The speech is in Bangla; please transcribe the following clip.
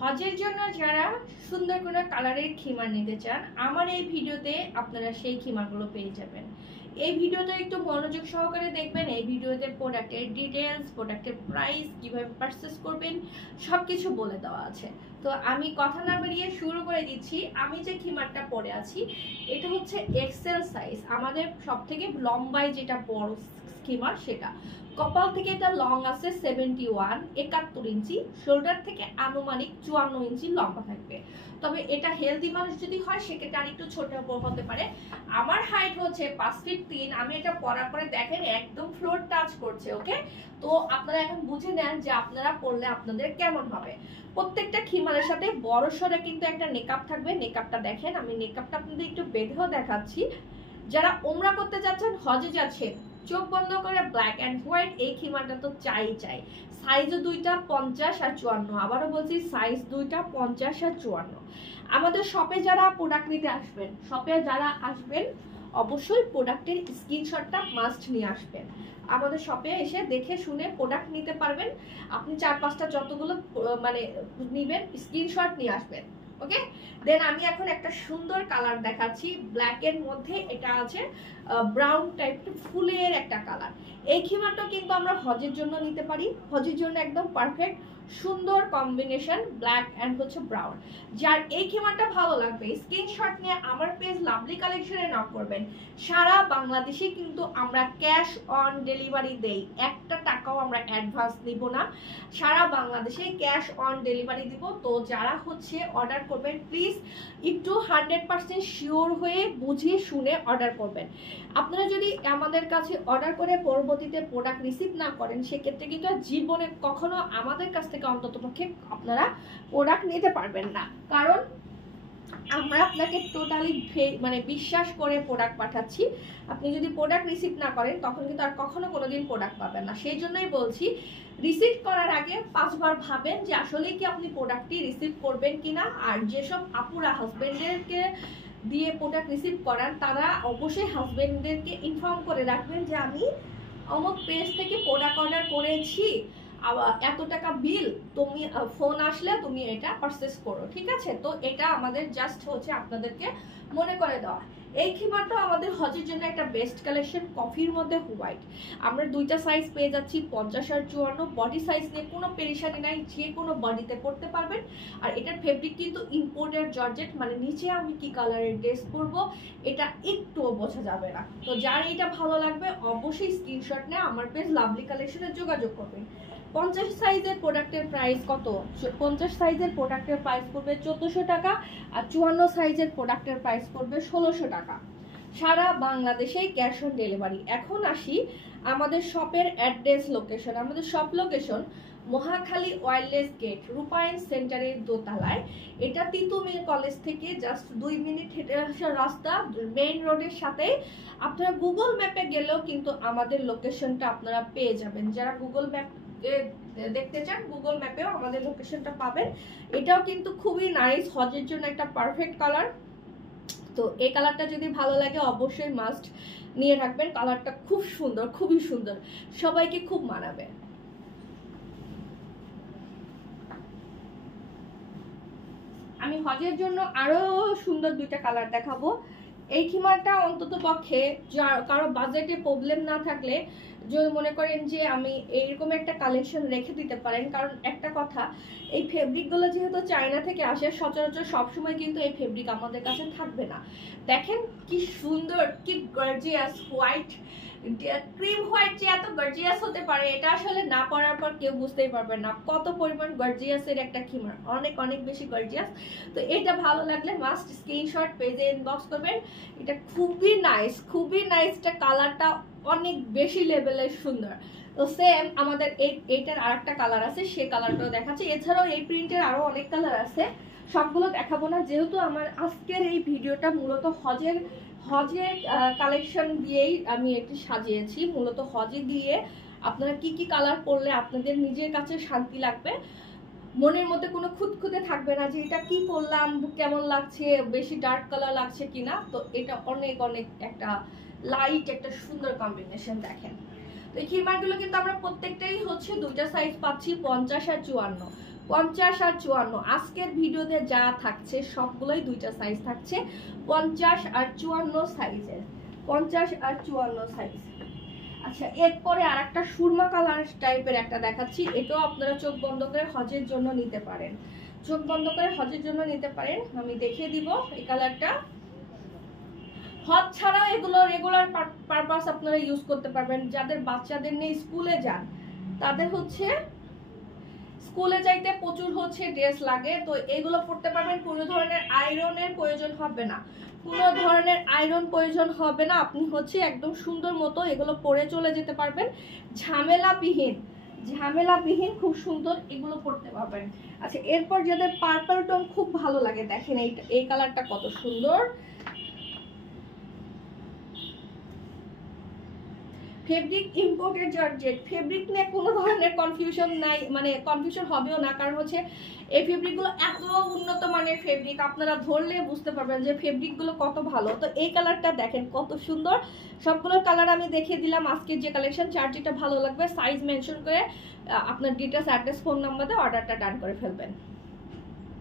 হজের জন্য যারা সুন্দর কোনো কালারের খিমার নিতে চান, আমার এই ভিডিওতে আপনারা সেই খিমারগুলো পেয়ে যাবেন। এই ভিডিওটা একটু মনোযোগ সহকারে দেখবেন। এই ভিডিওতে প্রোডাক্টের ডিটেলস, প্রোডাক্টের প্রাইস, কিভাবে পারচেস করবেন সবকিছু বলে দেওয়া আছে। তো আমি কথা না বাড়িয়ে শুরু করে দিচ্ছি। আমি যে খিমারটা পরে আছি এটা হচ্ছে এক্সেল সাইজ, আমাদের সবথেকে লম্বায় যেটা বড় খিমার সেটা। কপাল থেকে এটা লং আছে 71 ইঞ্চি, শোল্ডার থেকে আনুমানিক 54 ইঞ্চি লম্বা থাকবে। তবে এটা হেলদি মানুষ যদি হয় সেক্ষেত্রে আর একটু ছোট হতে পারে। আমার হাইট হচ্ছে 5 ফিট 3। আমি এটা পরার পরে দেখেন একদম ফ্লোর টাচ করছে। ওকে, তো আপনারা এখন বুঝে নেন যে আপনারা পরলে আপনাদের কেমন হবে। প্রত্যেকটা খিমারের সাথে বড় সড়ে কিন্তু একটা নেকআপ থাকবে। নেকআপটা দেখেন, আমি নেকআপটা আপনাদের একটু বেঁধেও দেখাচ্ছি। যারা ওমরা করতে যাচ্ছেন, হজে যাচ্ছেন, চোখ বন্ধ করে ব্ল্যাক অ্যান্ড হোয়াইট এই খিমারটা তো চাই। সাইজও দুইটা 50 আর 54। আবারও বলছি সাইজ দুইটা 50 আর 54। আমাদের শপে যারা প্রোডাক্ট নিতে আসবেন, অবশ্যই প্রোডাক্টের স্ক্রিনশটটা মাস্ট নিয়ে আসবেন। আমাদের শপে এসে দেখে শুনে প্রোডাক্ট নিতে পারবেন। আপনি 4-5টা যতগুলো মানে নিবেন স্ক্রিনশট নিয়ে আসবেন। ওকে, দেন আমি এখন একটা সুন্দর কালার দেখাচ্ছি। ব্ল্যাকের মধ্যে এটা আছে ব্রাউন টাইপ ফুলের একটা কালার। এই খিমারটা কিন্তু আমরা হজের জন্য নিতে পারি। হজের জন্য একদম পারফেক্ট সুন্দর কম্বিনেশন, ব্ল্যাক অ্যান্ড হচ্ছে ব্রাউন। যার এই খিমারটা ভালো লাগবে স্ক্রিনশট নিয়ে আমার পেজ লাভলি কালেকশনে নক করবেন। সারা বাংলাদেশে কিন্তু আমরা ক্যাশ অন ডেলিভারি দেই, একটা টাকাও আমরা অ্যাডভান্স নিব না। সারা বাংলাদেশে ক্যাশ অন ডেলিভারি দিব। তো যারা হচ্ছে অর্ডার করবেন প্লিজ একটু 100% শিওর হয়ে বুঝে শুনে অর্ডার করবেন। আপনারা যদি আমাদের কাছে অর্ডার করে পরবর্তীতে প্রোডাক্ট রিসিভ না করেন সেক্ষেত্রে কিন্তু জীবনে কখনো আমাদের কাছ থেকে অন্ততপক্ষে আপনারা প্রোডাক্ট নিতে পারবেন না। কারণ আমরা আপনাকে টোটালি মানে বিশ্বাস করে প্রোডাক্ট পাঠাচ্ছি। আপনি যদি প্রোডাক্ট রিসিভ না করেন তখন কিন্তু আর কখনো কোনোদিন প্রোডাক্ট পাবেন না। সেই জন্যই বলছি রিসিভ করার আগে 5 বার ভাবেন যে আসলে কি আপনি প্রোডাক্টটি রিসিভ করবেন কিনা। আর যেসব আপুরা হাজবেন্ডদেরকে দিয়ে প্রোডাক্ট রিসিভ করান তারা অবশ্যই হাজবেন্ডদেরকে ইনফর্ম করে রাখবেন যে আমি অমুক পেজ থেকে প্রোডাক্ট অর্ডার করেছি, এত টাকা বিল, তুমি ফোন আসলে তুমি এটা পারচেস করো, ঠিক আছে। তো এটা আমাদের জাস্ট হচ্ছে আপনাদেরকে মনে করে দেওয়া। এই খিমারটা আমাদের হজের জন্য একটা বেস্ট কালেকশন, কফির মধ্যে হোয়াইট। আমরা দুইটা সাইজ পেয়ে যাচ্ছি 50 আর 54। বডি সাইজ নিয়ে কোনো পেরেশানি নাই, যে কোনো বডিতে পড়তে পারবেন। আর এটার ফেব্রিক কিন্তু ইম্পোর্টেড জর্জেট, মানে নিচে আমি কি কালারের ড্রেস পরবো এটা একটুও বোঝা যাবে না। তো যার এটা ভালো লাগবে অবশ্যই স্ক্রিনশট নিয়ে আমার পেজ লাভলি কালেকশনে যোগাযোগ করবেন। 50 সাইজের প্রোডাক্টের প্রাইস কত? 50 সাইজের প্রোডাক্টের প্রাইস পড়বে 1400 টাকা, আর 54 সাইজের প্রোডাক্টের প্রাইস পড়বে 1600 টাকা। সারা বাংলাদেশে ক্যাশ অন ডেলিভারি। এখন আসি আমাদের শপের অ্যাড্রেস লোকেশন। আমাদের shop location Mohakhali wireless gate, Rupayan সেন্টারের দোতলায়। এটা তিতুমির কলেজ থেকে জাস্ট 2 মিনিট হেঁটে আসার রাস্তা, মেইন রোডের সাথে। আপনারা গুগল ম্যাপে গেলেও কিন্তু আমাদের লোকেশনটা আপনারা পেয়ে যাবেন। যারা গুগল ম্যাপ দেখতে চান গুগল ম্যাপেও আমাদের লোকেশনটা পাবেন। এটাও কিন্তু খুবই নাইস, হজের জন্য একটা পারফেক্ট কালার। তো এই কালারটা যদি ভালো লাগে অবশ্যই মাস্ট নিয়ে রাখবেন। কালারটা খুব সুন্দর, খুবই সুন্দর, সবাইকে খুব মানাবে। আমি হজের জন্য আরো সুন্দর দুইটা কালার দেখাবো। এই খিমারটা অন্তত পক্ষে কারো বাজেটে প্রবলেম না থাকলে যদি মনে করেন যে আমি এইরকম একটা কালেকশন রেখে দিতে পারেন। কারণ একটা কথা, এই ফেব্রিকগুলো যেহেতু চায়না থেকে আসে সচরাচর সবসময় কিন্তু এই ফেব্রিক আমাদের কাছে থাকবে না। দেখেন কি সুন্দর, কি গর্জিয়াস হোয়াইট, ক্রিম হোয়াইট যে এত গর্জিয়াস হতে পারে এটা আসলে না পরার পর কেউ বুঝতেই পারবে না কত পরিমাণ গর্জিয়াসের একটা খিমার, অনেক অনেক বেশি গর্জিয়াস। তো এটা ভালো লাগলে মাস্ট স্ক্রিনশট পেজে ইনবক্স করবেন। এটা খুবই নাইস, খুবই নাইস। এটা কালারটা অনেক বেশি লেভেলের সুন্দর। তো সেম আমাদের এইটার আরেকটা কালার আছে, সেই কালারটাও দেখাচ্ছি। এছাড়াও এই প্রিন্টের আরো অনেক কালার আছে, সবগুলো দেখাবো না যেহেতু আমার আজকের এই ভিডিওটা মূলত হজের কালেকশন দিয়েই আমি একটু সাজিয়েছি। মূলত হজে দিয়ে আপনারা কি কি কালার পরলে আপনাদের নিজের কাছে শান্তি লাগবে, মনের মধ্যে কোনো খুঁতখুঁতে থাকবে না যে এটা কি পরলাম, কেমন লাগছে, বেশি ডার্ক কালার লাগছে কিনা। তো এটা অনেক অনেক একটা লাইট একটা সুন্দর কম্বিনেশন। দেখেন তো এই খিমারগুলো কিন্তু আমরা প্রত্যেকটাই হচ্ছে দুইটা সাইজ পাচ্ছি 50 আর 54। 50 আর 54 আজকের ভিডিওতে যা থাকছে সবগুলোই দুইটা সাইজ থাকছে, 50 আর 54 সাইজের, 50 আর 54 সাইজ। আচ্ছা, এরপরে আর একটা সুরমা কালার টাইপের একটা দেখাচ্ছি, এটাও আপনারা চোখ বন্ধ করে হজের জন্য নিতে পারেন, চোখ বন্ধ করে হজের জন্য নিতে পারেন। আমি দেখিয়ে দিব এই কালারটা। হজ ছাড়া এগুলো রেগুলার পারপাস আপনারা ইউজ করতে পারবেন। যাদের বাচ্চাদের নিয়ে স্কুলে যান তাদের হচ্ছে স্কুলে যাইতে প্রচুর হচ্ছে ড্রেস লাগে, তো এগুলো পরতে পারবেন। কোনো ধরনের আয়রনের প্রয়োজন হবে না, কোনো ধরনের আয়রন প্রয়োজন হবে না। আপনি হচ্ছে একদম সুন্দর মতো এগুলো পরে চলে যেতে পারবেন, ঝামেলাবিহীন, ঝামেলাবিহীন খুব সুন্দর এগুলো পরতে পারবেন। আচ্ছা, এরপর যাদের পার্পল টোন খুব ভালো লাগে, দেখেন এই কালারটা কত সুন্দর। ফেব্রিক ইম্পোর্টেড জর্জেট, ফেব্রিক নিয়ে কোনো ধরনের কনফিউশন নাই, মানে কনফিউশন হবেও না, কারণ হচ্ছে এই ফেব্রিকগুলো এত উন্নত মানের ফেব্রিক, আপনারা ধরলে বুঝতে পারবেন যে ফেব্রিকগুলো কত ভালো। তো এই কালারটা দেখেন কত সুন্দর, সবগুলো কালার আমি দেখিয়ে দিলাম আজকের যে কালেকশন। যার যেটা ভালো লাগবে সাইজ মেনশন করে আপনার ডিটেলস, অ্যাড্রেস, ফোন নাম্বার দিয়ে অর্ডারটা ডান করে ফেলবেন।